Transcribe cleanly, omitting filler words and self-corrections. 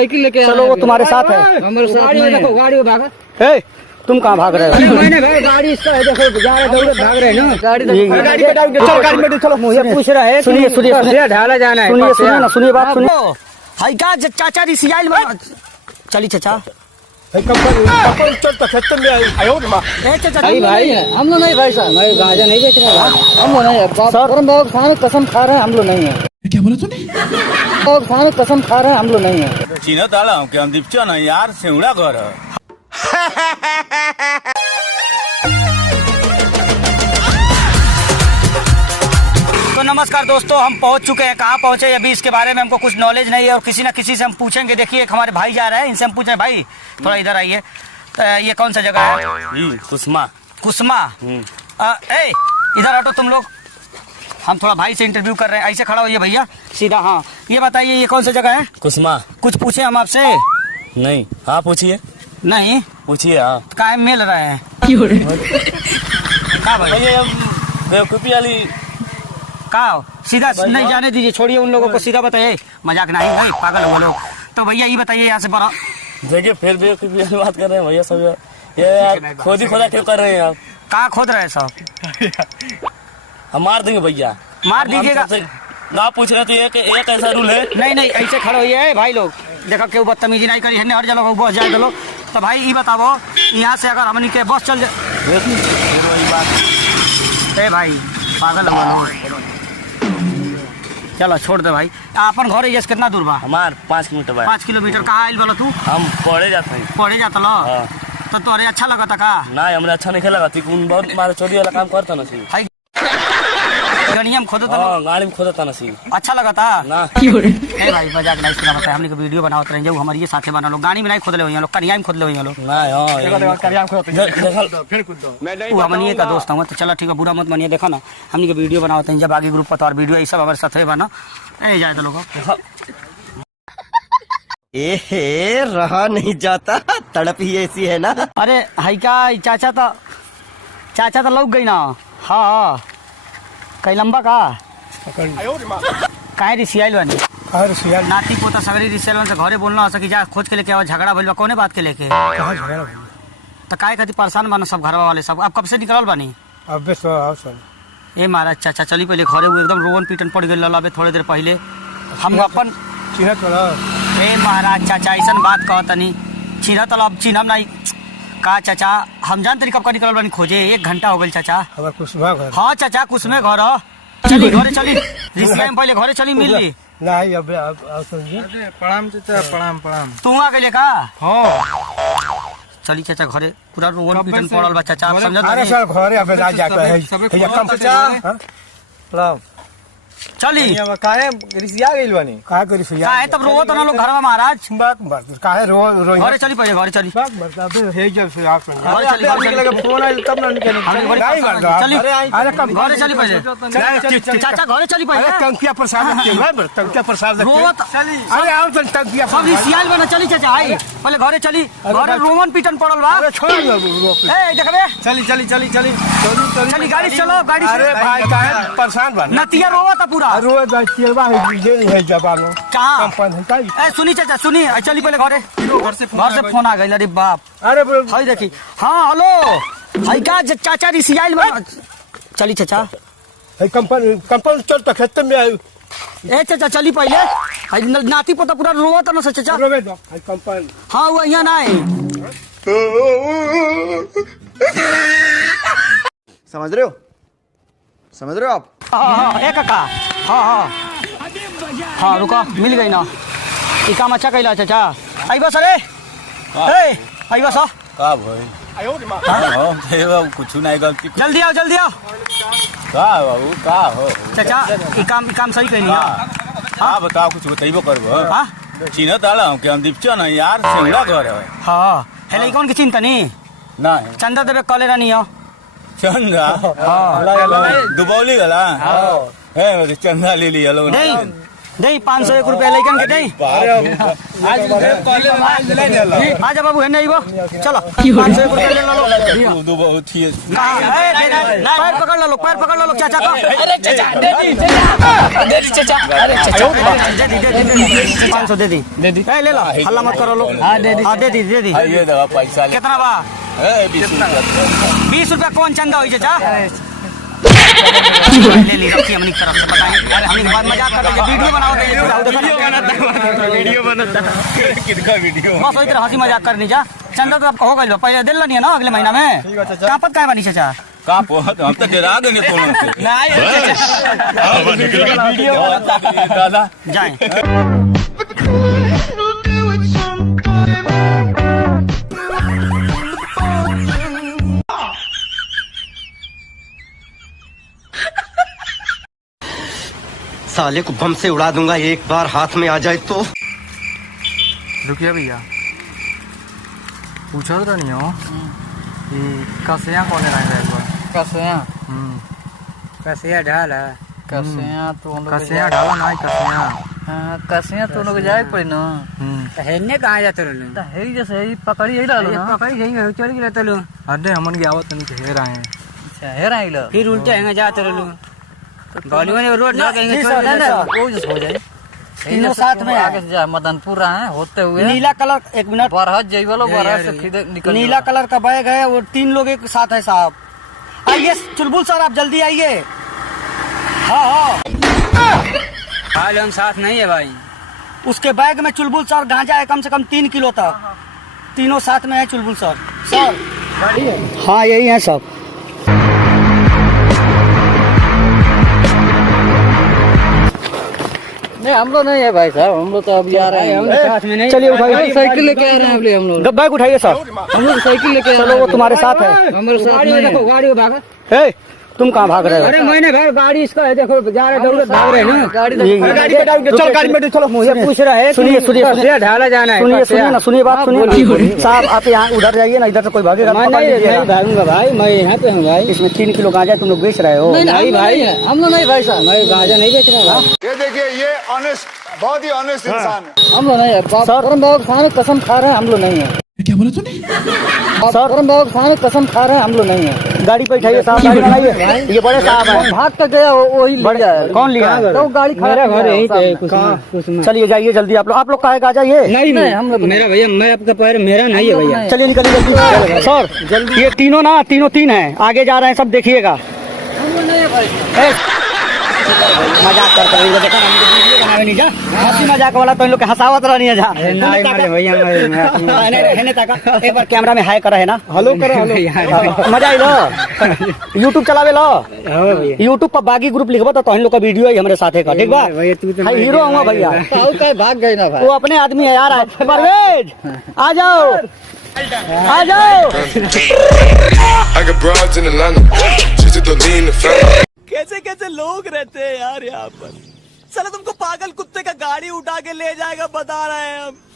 Cycle लेके चलो वो तुम्हारे साथ है। हमारे साथ नहीं है। गाड़ी में भागा। ए, तुम कहाँ भाग रहे हो? मैंने भाई गाड़ी इसका है, देखो जा रहे दौड़े भाग रहे हैं ना। गाड़ी चलो गाड़ी में चलो। मुझे पूछ रहा है। सुनिए सुनिए ढाला जाना है। सुनिए सुनिए ना, सुनिए बात सुनिए। हाई का चाचा रिसियाइल चली चाचा भाई भाई हम लोग नहीं भाई साहब, मैं गांजा नहीं बेच रहे हैं। हम लोग नहीं सर, कसम खा रहे हैं हम लोग नहीं है। क्या बोला तूने? कसम खा रहे हैं हम लोग नहीं है। चिन्ह ताला हूँ कि हम दीपचा ना यार सेवड़ा घर है। तो नमस्कार दोस्तों, हम पहुंच चुके हैं। कहाँ पहुंचे अभी इसके बारे में हमको कुछ नॉलेज नहीं है और किसी ना किसी से हम पूछेंगे। देखिए एक हमारे भाई जा रहे हैं, इनसे हम पूछ रहे हैं भाई थोड़ा इधर आइए। ये कौन सा जगह है? कुसमा। कुसमा। ए इधर हटो तुम लोग, हम थोड़ा भाई से इंटरव्यू कर रहे हैं। ऐसे खड़ा होइए भैया सीधा। हाँ ये बताइए ये कौन सा जगह है? कुसमा। कुछ पूछे हम आपसे? नहीं। हाँ पूछिए। नहीं पूछिए। हाँ काहे मिल रहे हैं? का भाई बेवकूफी वाली का सीधा नहीं जाने दीजिए, छोड़िए उन लोगों को, सीधा बताइए। मजाक नहीं भाई, पागल हो लोग। तो भैया ये बताइए यहाँ से बड़ा देखिए फिर बेवकूफी वाली बात कर रहे हैं भैया सब ये यार खोदी खोदा क्यों कर रहे हैं आप? कहाँ खोद रहे हैं सब? हम मार देंगे भैया। मार दीजिएगा ना पूछ रहे तो एक ऐसा रूल है। नहीं नहीं ऐसे खड़े होइए भाई लोग, देखो क्यों बदतमीजी नहीं करी है। हर जगह बस जाए दो लोग। तो भाई ये बताओ यहाँ से अगर हमनी के बस चल जाए। ए भाई पागल हम चलो छोड़ दे भाई। अपन घर जैसे कितना दूर बा? हमार 5 किलोमीटर बा। 5 किलोमीटर। कहाँ आइल बोलो तू? हम पढ़े जाते हैं। पढ़े जाता लो? तो तोरे अच्छा लगता का? ना हमें अच्छा नहीं लगा थी। बहुत मारे चोरी वाला काम करता ना सी। गड़िया में खोदता? गाड़ी में खोदता ना सी। अच्छा लगता ना? ए भाई मजाक नहीं सुना बताए। हमने वीडियो बनावत रहे जब हमारे ये साथे बना लोग गाड़ी में नहीं खोदले हुए लोग, करिया में खोदले हुए लोग ना। वो हमनी का दोस्त हूँ। तो चलो ठीक है, बुरा मत मानिए। देखो ना हमनी के वीडियो बनावते हैं जब आगे ग्रुप पर, तो और वीडियो ये सब हमारे साथ बना ए जाए तो लोगों ए रहा नहीं जाता, तड़प ही ऐसी है ना। अरे हाई का चाचा तो लौक गई ना। हाँ कई लंबा का काहे रिसियाइल बनी? नाती पोता सगरी रिसियाइल से घरे बोलना हो सकी जा खोज के लेके आओ। झगड़ा भइल बा कौने बात के लेके? तो काहे खातिर परेशान बना सब घरवा वाले सब? अब कब से निकलल बानी? ए महाराज चाचा चली पहले घरे हुए एकदम रोवन पीटन पड़ गई ललाबे थोड़े देर पहले। हम अपन ए महाराज चाचा ऐसा बात कहतनी चिन्हत अब चिन्हम नहीं का चाचा? हम जानते कब का निकल बानी खोजे? 1 घंटा हो गई चाचा। हाँ चाचा कुसमे घर चली घरे चली रिश्ते में पहले घरे चली मिल ली। प्रणाम चाचा, प्रणाम प्रणाम। तू आ गए का? हाँ चली चाचा घरे पूरा रोवन पीटन पड़ल बा चाचा। आप समझत अरे सर घरे अब जा जाके है प्रणाम चली काहे रिसिया गइल बानी? काहे के रिसिया? काहे तब रोवत ना लोग घरवा महाराज। काहे रो घरे चली पहले घरे चली हे जब से आप घरे चली लगे फोन आइल तब ना निकल चली अरे कब घरे चली पहले चाचा घरे चली पहले। टंकिया प्रसाद के बराबर टंकिया प्रसाद रोवत अरे आओ तो टंकिया सब रिसियाल बना चली चाचा। आई पहले घरे चली, घरे रोमन पीटन पड़ल बा। अरे छोड़ रोक ए देखबे चली चली चली चली चली गाड़ी से चलो गाड़ी से। अरे भाई काहे परेशान बन नतिया रोवत पूरा। रोज चलवा है जेल है जबानो कहाँ? कंपनी है। ए सुनी चाचा सुनी चली पहले घरे। घर से फोन आ गई। अरे बाप अरे हाय देखी। हाँ हेलो हाय का चाचा रिसियाल बना चली चाचा। कंपनी चल तो खेत में आयु ए चाचा चली पहले। हाय नाती पोता पूरा रोवत ना चाचा। रोवे दो कंपनी। हाँ वो यहाँ ना समझ रहे हो? समझ रहे हो आप? हाँ ए काका। हाँ हाँ हाँ रुका मिल गई ना। ई काम अच्छा कैला चाचा। आई बस अरे ए आई बस का भाई कुछ नहीं गलती। जल्दी आओ जल्दी आओ का बाबू का हो चाचा। ई काम सही कैली। हाँ बताओ कुछ बताइबो करबो। हाँ चिन्ह ताला हूँ कि हम दीपचा ना यार सेवड़ा घर है। हाँ हेले कौन की चिंता नहीं ना चंदा देवे कले रानी हो चंदा दुबौली गला है चंदा ले लिया लोग। नहीं दे 501 रुपया लेकिन के दे आजा बाबू है नहीं वो चलो 501 रुपया ले लो बहुत ही पैर पकड़ लो पैर पकड़ लो चाचा का अरे चाचा दे दी चाचा अरे चाचा दे 500 दे दी ए ले लो हल्ला मत करो लो हां दे दी ये दवा पैसा ले कितना बा 20 रुपया कौन चंदा होई चाचा ले ली रखी हमनी तरफ से बताएं हमनी बाद मजाक कर रहे वीडियो बनाता किसका वीडियो बस वही तरह हंसी मजाक करनी जा चंदा तो आपका हो गइल पहले दिल नहीं है ना अगले महीना में कहां पर काय बनी चाचा का हम तो डरा देंगे तुम से नहीं वीडियो बनाता दादा जाए साले को बम से उड़ा दूंगा एक बार हाथ में आ जाए तो। रुकिए भैया पूछो तो नहीं हो कि कसिया कौन रहेगा एक बार कसिया कैसे ढाल है कसिया तो कसिया ढाला नहीं कसिया हाँ कसिया तो लोग जाए पड़े ना हेने कहां जाते रहलो तो है जैसे ही पकड़ी ही डालो ना पकड़ी जाई चढ़ के रहते लो अरे हमन के आवत नहीं हेर आए अच्छा हेर आए लो फिर उल्टे हैंगे जाते रहलो गलियों में रोड ना कहेंगे छोड़ ना वो जो हो जाए तीनों साथ में आगे से जा मदनपुर है होते हुए नीला कलर 1 मिनट बरहत जाई वाला बरहत से सीधे निकल नीला कलर का बैग है वो 3 लोग एक साथ है साहब आइए चुलबुल सर आप जल्दी आइए हाँ हाल हम साथ नहीं है भाई उसके बैग में चुलबुल सर गांजा है कम से कम 3 किलो तक तीनों साथ में है चुलबुल सर हाँ यही है सब नहीं हम लोग नहीं है भाई साहब हम लोग तो अभी आ रहे हैं साथ में नहीं चलिए उठाइए साइकिल लेके आ रहे हैं हम लोग बैग उठाइए सर हम लोग साइकिल लेके आ रहे चलो वो तुम्हारे साथ है हमारे साथ नहीं है गाड़ी में भागा तुम कहाँ भाग रहे हो अरे मैंने भाई गाड़ी इसका है देखो जा रहे दौड़े भाग रहे हैं ना गाड़ी चलो गाड़ी में चलो मुझे पूछ रहे हैं सुनिए ढाला जाना है सुनिए ना सुनिए बात सुनिए साहब आप यहाँ उधर जाइए ना इधर से कोई भागेगा नहीं भागूंगा भाई मैं यहाँ पे हूँ भाई इसमें 3 किलो गांजा तुम लोग बेच रहे हो नहीं भाई हम लोग नहीं भाई साहब मैं गांजा नहीं बेच रहा ये देखिए ये ऑनेस्ट बहुत ही ऑनेस्ट इंसान है। हम लोग नहीं है करम बाबा के सामने कसम खा रहे हैं हम लोग नहीं है क्या बोला तूने? सर करम बाबा के सामने कसम खा रहे हैं हम लोग नहीं है गाड़ी पे उठाइए साहब गाड़ी बनाइए ये बड़े साहब हैं भाग कर गया वही ले जाए कौन लिया तो गाड़ी मेरा घर यहीं पे चलिए जाइए जल्दी आप लोग कहाँ आ जाइए नहीं हम लोग मेरा भैया मैं आपका पैर मेरा नहीं है भैया चलिए निकलिए जल्दी सर जल्दी ये तीनों ना तीनों 3 हैं आगे जा रहे हैं सब देखिएगा हम लोग नहीं है भाई मजाक करते हैं देखा ना हमको वीडियो बनावे नहीं जा हंसी मजाक वाला तो इन लोग के हंसावत रहनी है जा नहीं भैया रहने तक एक बार कैमरा में हाय करा है ना हेलो करो हेलो मजा आई लो यूट्यूब चलावे लो यूट्यूब पर बागी ग्रुप लिखबो तो इन लोग का वीडियो है हमारे साथ है ठीक बा हीरो हूँ भैया भाग गए ना भाई वो अपने आदमी है यार परवेज आ जाओ आ जाओ I got broads in Atlanta, just to lean the family. कैसे कैसे लोग रहते हैं यार यहाँ पर। साला तुमको पागल कुत्ते का गाड़ी उठा के ले जाएगा बता रहे हैं हम।